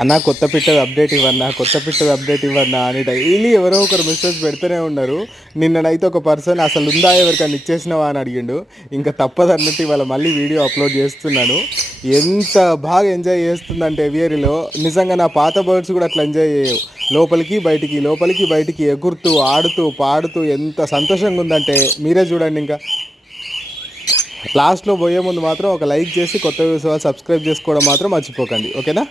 అన్న కొత్త పిట్టది అప్డేట్ ఇవ్వన్నా, కొత్త పిట్టది అప్డేట్ ఇవ్వన్నా అని డైలీ ఎవరో ఒకరు మెసేజ్ పెడుతూనే ఉన్నారు. నిన్ననైతే ఒక పర్సన్ అసలు ఉందా ఎవరికైనా ఇచ్చేసినావా అని అడిగిండు. ఇంకా తప్పదు అన్నట్టు ఇవాళ మళ్ళీ వీడియో అప్లోడ్ చేస్తున్నాను. ఎంత బాగా ఎంజాయ్ చేస్తుందంటే ఏవియరీలో నిజంగా నా పాత బర్డ్స్ కూడా అట్లా ఎంజాయ్ చేయవు. లోపలికి బయటికి లోపలికి బయటికి ఎగురుతూ ఆడుతూ పాడుతూ ఎంత సంతోషంగా ఉందంటే మీరే చూడండి. ఇంకా లాస్ట్లో పోయే ముందు మాత్రం ఒక లైక్ చేసి కొత్త వ్యూస్ వాళ్ళు సబ్స్క్రైబ్ చేసుకోవడం మాత్రం మర్చిపోకండి. ఓకేనా?